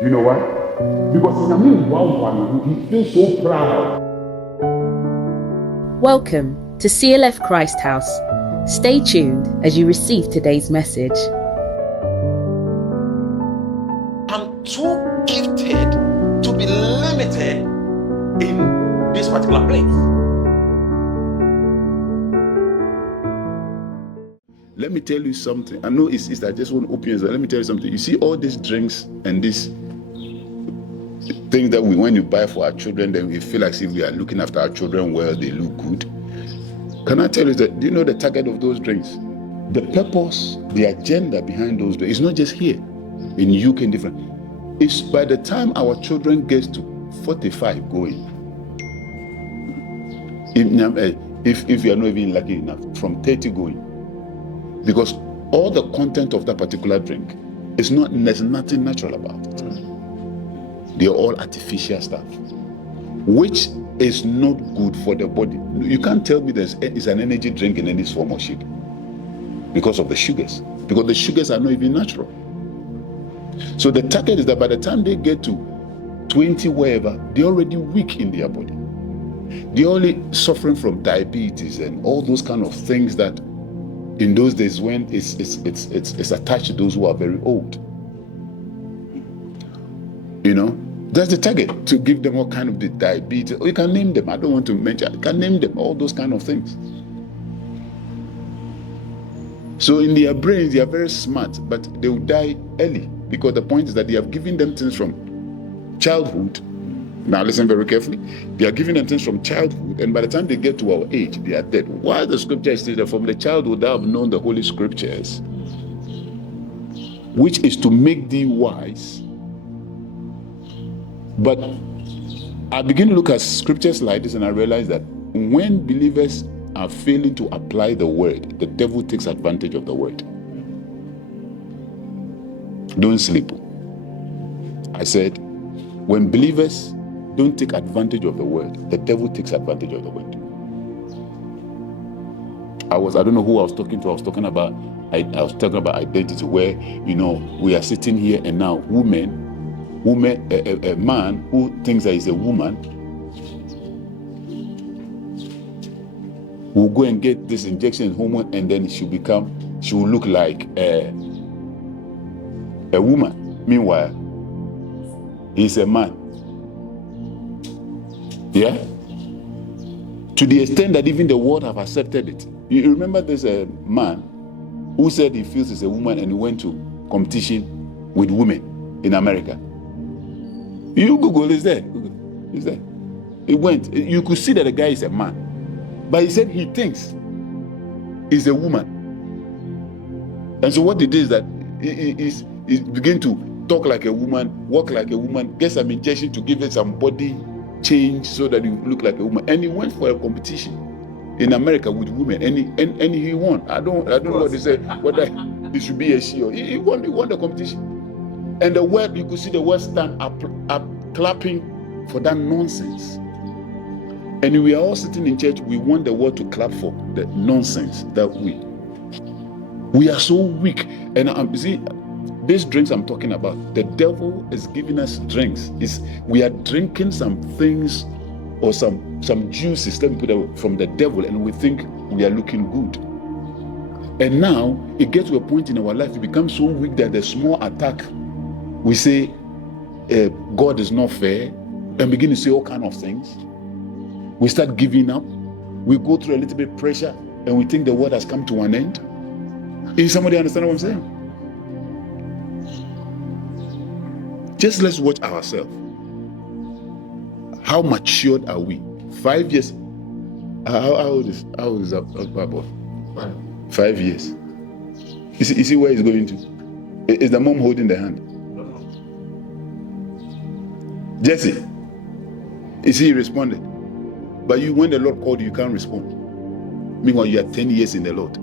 Do you know why? Because he feels so proud. Welcome to CLF-ChristHouse. Stay tuned as you receive today's message. I'm too gifted to be limited in this particular place. Let me tell you something. I know it's I just want to open your eyes. Let me tell you something. You see all these drinks and these things that when you buy for our children, then we feel like if we are looking after our children well, they look good. Can I tell you that, do you know the target of those drinks? The purpose, the agenda behind those drinks is not just here in UK and different. It's by the time our children get to 45 going. If you are not even lucky enough, from 30 going. Because all the content of that particular drink there's nothing natural about it. They're all artificial stuff, which is not good for the body. You can't tell me it's an energy drink in any form or shape because of the sugars. Because the sugars are not even natural. So the target is that by the time they get to 20 wherever, they're already weak in their body. They're only suffering from diabetes and all those kind of things that in those days when it's attached to those who are very old. You know, that's the target, to give them all kind of the diabetes. You can name them. I don't want to mention. You can name them, all those kind of things. So in their brains, they are very smart, but they will die early because the point is that they have given them things from childhood. Now listen very carefully. They are giving them things from childhood, and by the time they get to our age, they are dead. Why the scripture says that from the childhood thou have known the holy scriptures, which is to make thee wise. But I begin to look at scriptures like this, and I realize that when believers are failing to apply the word, the devil takes advantage of the word. Don't sleep. I said, when believers don't take advantage of the word, the devil takes advantage of the word. I don't know who I was talking to. I was talking about identity, where, you know, we are sitting here and now a man who thinks that he's a woman will go and get this injection in hormone, and then she will look like a woman. Meanwhile, he's a man. Yeah? To the extent that even the world have accepted it. You remember there's a man who said he feels he's a woman, and he went to competition with women in America. You Google, is there. Is there. He went. You could see that the guy is a man. But he said he thinks he's a woman. And so what he did is that he began to talk like a woman, walk like a woman, get some injection to give it some body change so that you look like a woman. And he went for a competition in America with women, and he won. I don't know what they said, whether it should be a she or he won the competition. And the world, you could see the world stand up clapping for that nonsense. And we are all sitting in church, we want the world to clap for the nonsense that we are so weak. And see, these drinks I'm talking about, the devil is giving us drinks. We are drinking some things or some juices, let me put it, from the devil, and we think we are looking good. And now it gets to a point in our life, we become so weak that the small attack, we say God is not fair, and begin to say all kind of things. We start giving up. We go through a little bit of pressure, and we think the world has come to an end. Is somebody understand what I'm saying? Just let's watch ourselves. How matured are we? 5 years. How old is our boy? 5 years. You see where he's going to? Is the mom holding the hand? Jesse, is he responded? But you, when the Lord called you, you can't respond. Meanwhile, you are 10 years in the Lord.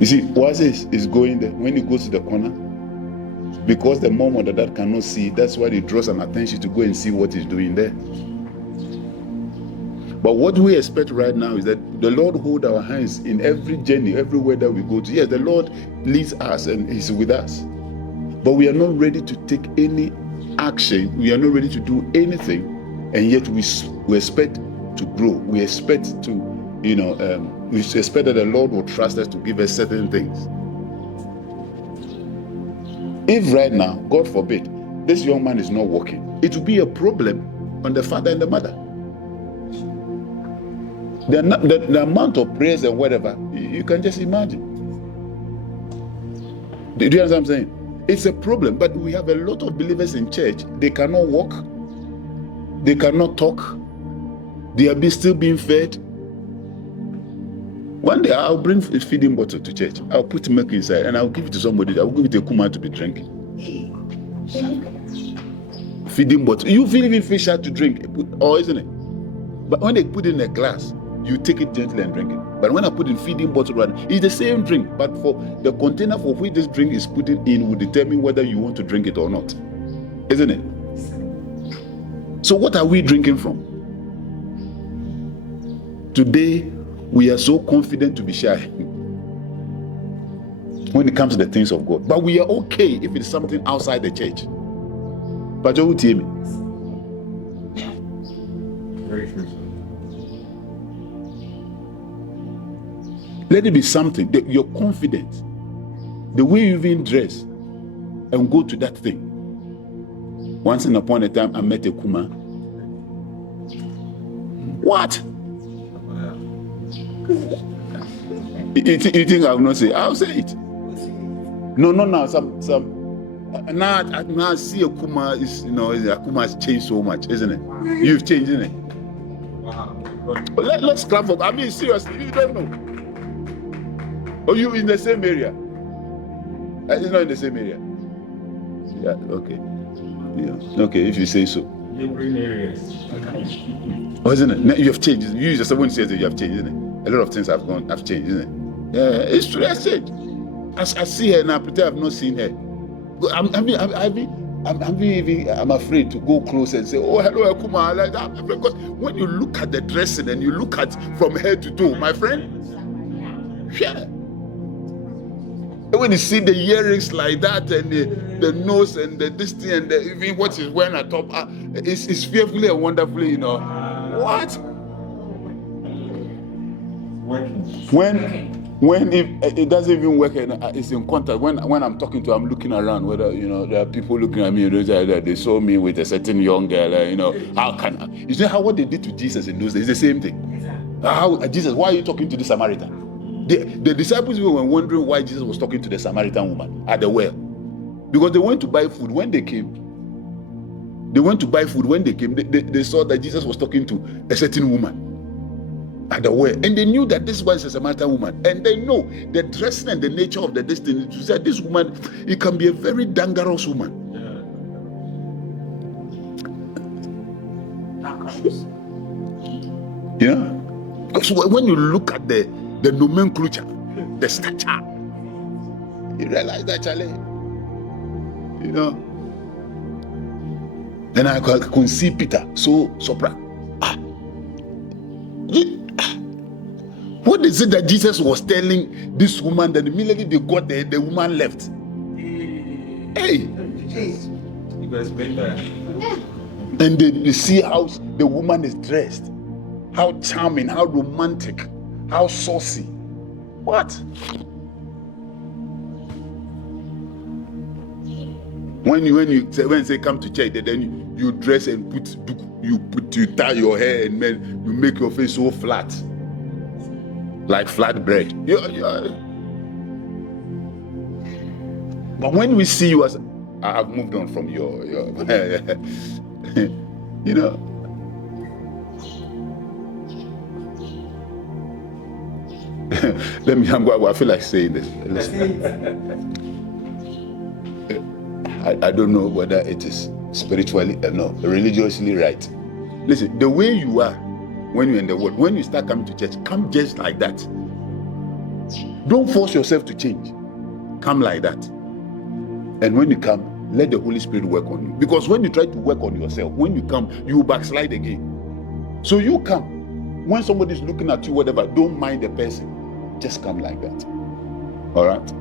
You see, Oasis is going there. When he goes to the corner, because the mom or the dad cannot see, that's why they draw some attention to go and see what he's doing there. But what we expect right now is that the Lord hold our hands in every journey, everywhere that we go to. Yes, the Lord leads us and He's with us. But we are not ready to take any action. We are not ready to do anything. And yet we expect to grow. We expect to, we expect that the Lord will trust us to give us certain things. If right now, God forbid, this young man is not working, it will be a problem on the father and the mother. The amount of prayers and whatever, you can just imagine. Do you understand what I'm saying? It's a problem, but we have a lot of believers in church. They cannot walk. They cannot talk. They are still being fed. One day I'll bring a feeding bottle to church. I'll put milk inside and I'll give it to somebody. I'll give it to a kuma to be drinking. Feeding bottle. You feel even fish out to drink, or isn't it? But when they put it in a glass, you take it gently and drink it. But when I put in feeding bottle, it's the same drink. But for the container for which this drink is put in will determine whether you want to drink it or not. Isn't it? So what are we drinking from? Today, we are so confident to be shy when it comes to the things of God. But we are okay if it's something outside the church. But you will tell me. Very true. Let it be something that you're confident. The way you even dress and go to that thing. Once upon a time, I met a kuma. What? You think I will not say? I'll say it. No. Now I see a kuma is, a kuma has changed so much, isn't it? You've changed, isn't it? Wow. Let's clap for. I mean, seriously, you don't know. Are you in the same area? It's not in the same area. Yeah. Okay. Yeah. Okay. If you say so. Neighboring areas. Oh, isn't it? You have changed. You just someone says that you have changed, isn't it? A lot of things have changed, isn't it? Yeah, it's true. I said. I see her and I pretend I've not seen her. I'm afraid to go close and say, "Oh, hello, Akuma," like that. Because when you look at the dressing and you look at from head to toe, my friend, yeah. And when you see the earrings like that and the nose and this thing and even what he's wearing at top, it's fearfully and wonderfully, What? When it doesn't even work and it's in contact, when I'm talking to, I'm looking around whether there are people looking at me. They saw me with a certain young girl. How can you see how what they did to Jesus in those days? It's the same thing. How Jesus? Why are you talking to the Samaritan? The disciples were wondering why Jesus was talking to the Samaritan woman at the well, because they went to buy food. When they came, they saw that Jesus was talking to a certain woman at the well, and they knew that this was a Samaritan woman, and they know the dressing and the nature of the destiny to say this woman, it can be a very dangerous woman. Yeah, because when you look at the nomenclature, the stature, you realize that, Charlie, then I could see Peter so surprised. What is it that Jesus was telling this woman that immediately they got there, the woman left? Hey! You guys made that. And they see how the woman is dressed, how charming, how romantic, how saucy. What? When you say come to church, then you dress and you tie your hair and then you make your face so flat, like flat bread. But when we see you as I've moved on from your I feel like saying this. I don't know whether it is spiritually religiously right. Listen, the way you are when you're in the world, when you start coming to church, come just like that. Don't force yourself to change. Come like that. And when you come, let the Holy Spirit work on you. Because when you try to work on yourself, when you come, you backslide again. So you come. when somebody's looking at you, whatever, don't mind the person. Just come like that. All right?